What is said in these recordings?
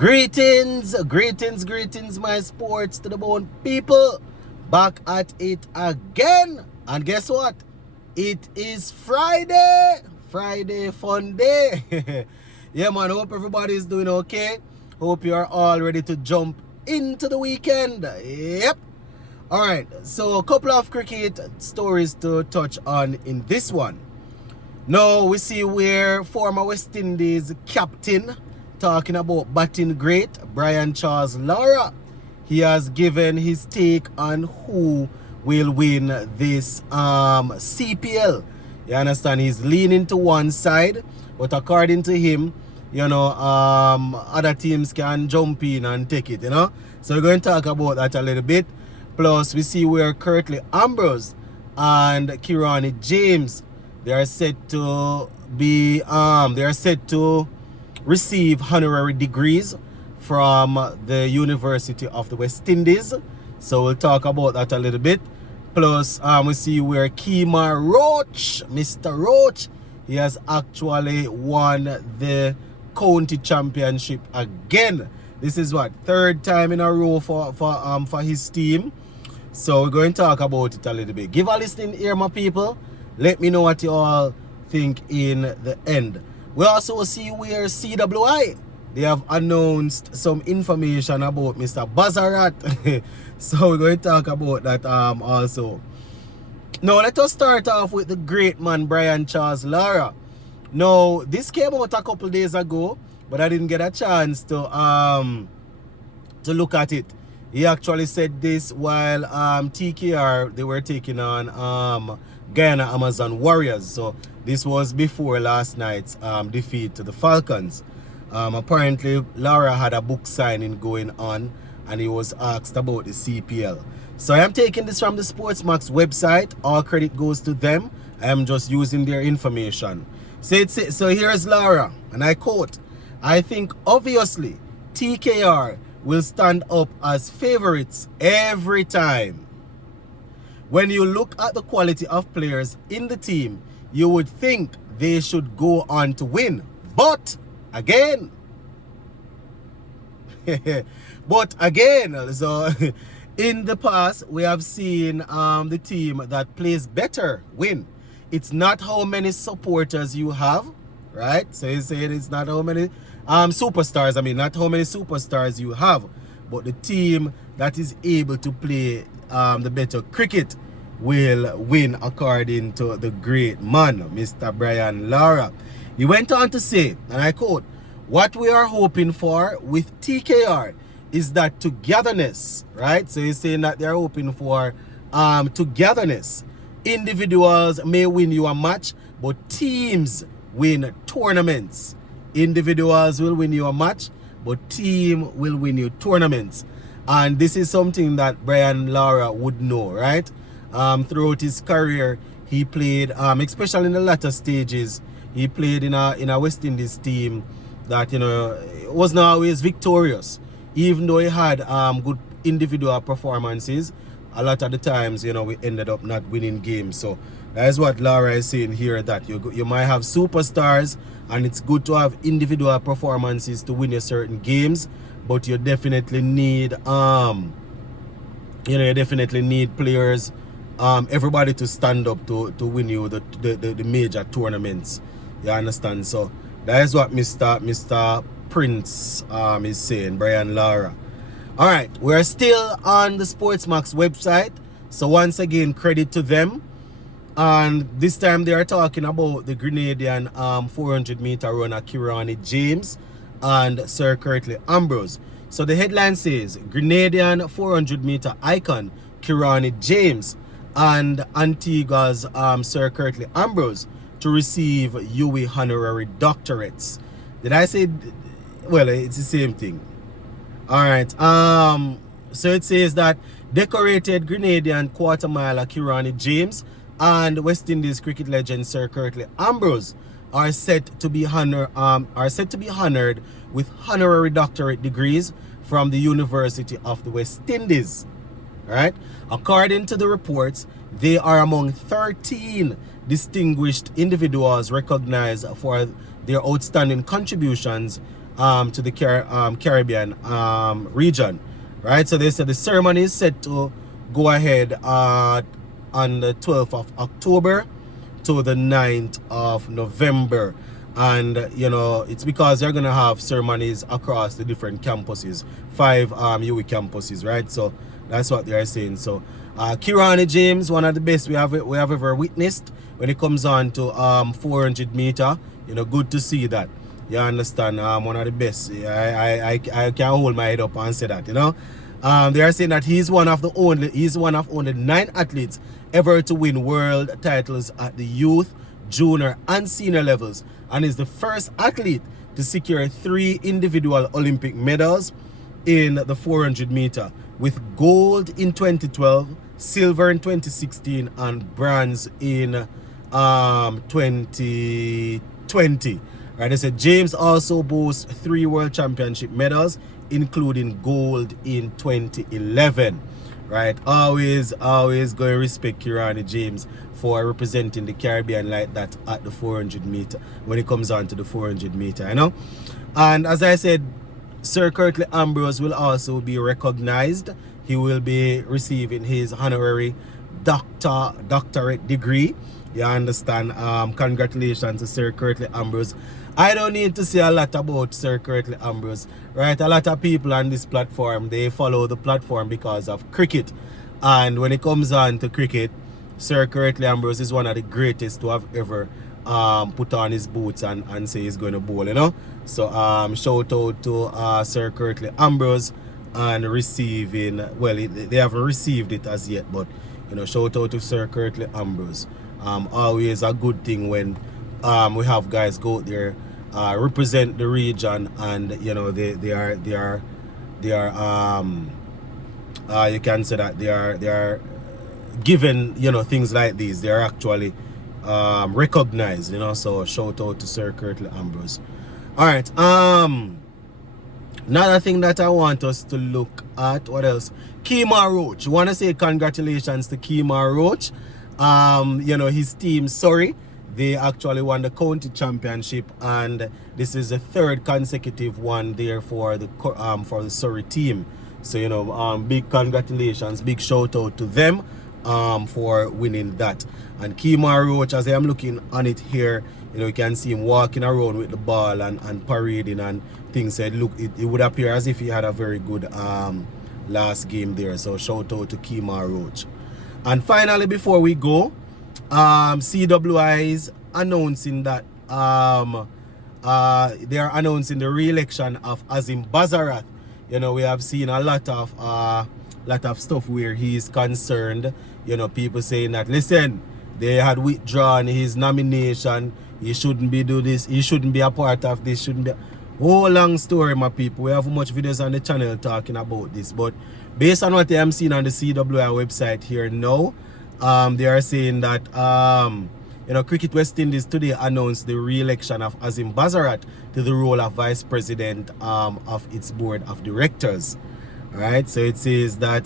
Greetings, my sports to the bone people. Back at it again. And guess what? It is Friday. Friday fun day. Yeah, man. Hope everybody is doing okay. Hope you are all ready to jump into the weekend. Yep. All right. So a couple of cricket stories to touch on in this one. Now we see where former West Indies captain, talking about batting great, Brian Charles Lara, he has given his take on who will win this CPL. You understand? He's leaning to one side, but according to him, other teams can jump in and take it, So we're going to talk about that a little bit. Plus, we see where currently Ambrose and Kirani James, they are set to receive honorary degrees from the University of the West Indies. So we'll talk about that a little bit. Plus, we see where Kemar Roach, Mr. Roach, he has actually won the county championship again. This is what, third time in a row for his team. So we're going to talk about it a little bit. Give a listening ear, my people. Let me know what you all think in the end. We also see where CWI, they have announced some information about Mr. Bazarat. So we're going to talk about that also. Now let us start off with the great man Brian Charles Lara. Now this came out a couple days ago, but I didn't get a chance to look at it. He actually said this while TKR, they were taking on Guyana Amazon Warriors. So this was before last night's defeat to the Falcons. Apparently Lara had a book signing going on and he was asked about the CPL. So I am taking this from the Sportsmax website. All credit goes to them. I am just using their information. So here's Lara, and I quote, "I think obviously TKR will stand up as favorites every time. When you look at the quality of players in the team, you would think they should go on to win. But again, so in the past, we have seen the team that plays better win. It's not how many supporters you have, right? So he said it's not how many superstars, not how many superstars you have, but the team that is able to play the better cricket will win, according to the great man, Mr. Brian Lara. He went on to say, and I quote, "What we are hoping for with TKR is that togetherness," right? So he's saying that they're hoping for togetherness. Individuals may win you a match, but teams win tournaments. Individuals will win you a match, but team will win you tournaments. And this is something that Brian Lara would know, right? Throughout his career, he played, especially in the latter stages, he played in a West Indies team that, was not always victorious. Even though he had good individual performances, a lot of the times, we ended up not winning games. So that is what Lara is saying here, that you might have superstars and it's good to have individual performances to win your certain games, but you definitely need players, everybody to stand up to win you the major tournaments. You understand? So that is what Mr. Prince is saying, Brian Lara. All right, we're still on the Sportsmax website. So once again, credit to them. And this time they are talking about the Grenadian 400-meter runner Kirani James and Sir Curtly Ambrose. So the headline says, Grenadian 400-meter icon Kirani James and Antigua's Sir Curtly Ambrose to receive UWI honorary doctorates. Did I say? Well, it's the same thing. All right. So it says that decorated Grenadian quarter miler Kirani James and West Indies cricket legend Sir Curtly Ambrose are set to be honored with honorary doctorate degrees from the University of the West Indies. All right. According to the reports, they are among 13 distinguished individuals recognized for their outstanding contributions to the Caribbean region, right? So they said the ceremony is set to go ahead on the 12th of October to the 9th of November. And you know, it's because they're gonna have ceremonies across the different campuses, 5 UWI campuses, right? So that's what they're saying. So Kirani James, one of the best we have ever witnessed when it comes on to 400 meter. You know, good to see that. You understand? One of the best. I can't hold my head up and say that. You know, they are saying that he's one of only 9 athletes ever to win world titles at the youth, junior, and senior levels, and is the first athlete to secure 3 individual Olympic medals in the 400 meter, with gold in 2012, silver in 2016, and bronze in 2020. Right, they said James also boasts 3 world championship medals, including gold in 2011. Right, always going to respect Kirani James for representing the Caribbean like that at the 400 meter when it comes on to the 400 meter, you know. And as I said, Sir Curtly Ambrose will also be recognized. He will be receiving his honorary doctorate degree. You understand? Congratulations to Sir Curtly Ambrose. I don't need to say a lot about Sir Curtly Ambrose, right? A lot of people on this platform, they follow the platform because of cricket. And when it comes on to cricket, Sir Curtly Ambrose is one of the greatest to have ever put on his boots and say he's going to bowl, you know. So shout out to Sir Curtly Ambrose and receiving, well, they haven't received it as yet, but you know, shout out to Sir Curtly Ambrose. Always a good thing when we have guys go out there, represent the region, and you know, they are you can say that they are given, you know, things like these. They are actually recognized, you know. So shout out to Sir Curtly Ambrose. All right, another thing that I want us to look at, what else? Kemar Roach. You want to say congratulations to Kemar Roach. You know, his team, sorry, they actually won the county championship, and this is the 3rd consecutive one there for the Surrey team. So you know, big congratulations, big shout out to them for winning that. And Kemar Roach, as I am looking on it here, you know, you can see him walking around with the ball and parading and things. Said, look, it would appear as if he had a very good last game there. So shout out to Kemar Roach. And finally, before we go, CWI is announcing that they are announcing the re-election of Azim Bazarat. You know, we have seen a lot of stuff where he is concerned. You know, people saying that, listen, they had withdrawn his nomination. He shouldn't be do this. He shouldn't be a part of this. Shouldn't be. Whole long story, my people. We have much videos on the channel talking about this, but based on what I am seeing on the CWI website here now, they are saying that you know, Cricket West Indies today announced the re-election of Azim Bazarat to the role of vice president of its board of directors. All right, so it says that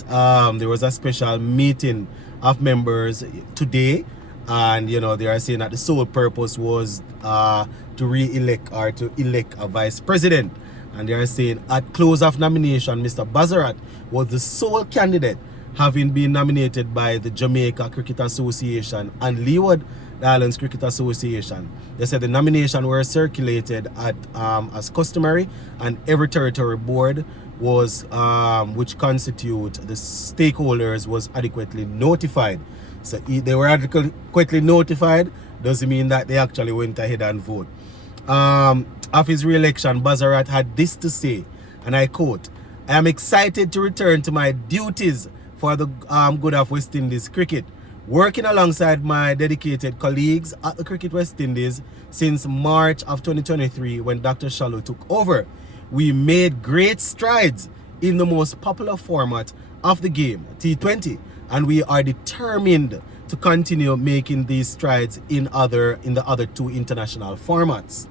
there was a special meeting of members today, and you know, they are saying that the sole purpose was to re-elect or to elect a vice president. And they are saying at close of nomination, Mr. Bazarat was the sole candidate, having been nominated by the Jamaica Cricket Association and Leeward Islands Cricket Association. They said the nomination were circulated at as customary, and every territory board was which constitute the stakeholders was adequately notified. So they were adequately notified doesn't mean that they actually went ahead and vote. Of his re-election, Bazarat had this to say, and I quote, "I am excited to return to my duties for the good of West Indies cricket, working alongside my dedicated colleagues at the Cricket West Indies since March of 2023 when Dr. Shallow took over. We made great strides in the most popular format of the game, T20, and we are determined to continue making these strides in the other 2 international formats.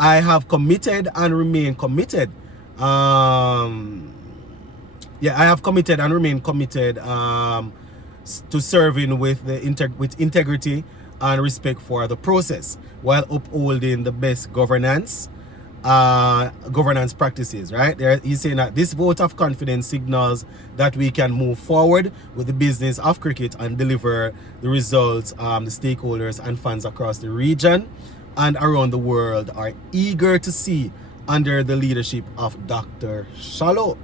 I have committed and remain committed. I have committed and remain committed to serving with integrity and respect for the process, while upholding the best governance governance practices, right? He's saying that this vote of confidence signals that we can move forward with the business of cricket and deliver the results the stakeholders and fans across the region and around the world are eager to see under the leadership of Dr. Shallow.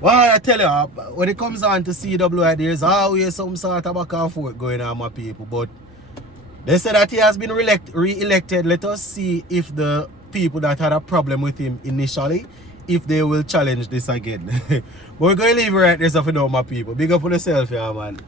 Well, I tell you, when it comes on to CWI, there's always some sort of back and forth going on, my people. But they say that he has been re-elected. Let us see if the people that had a problem with him initially, if they will challenge this again. But we're going to leave it right there, so for now, my people. Big up on yourself, yeah, man.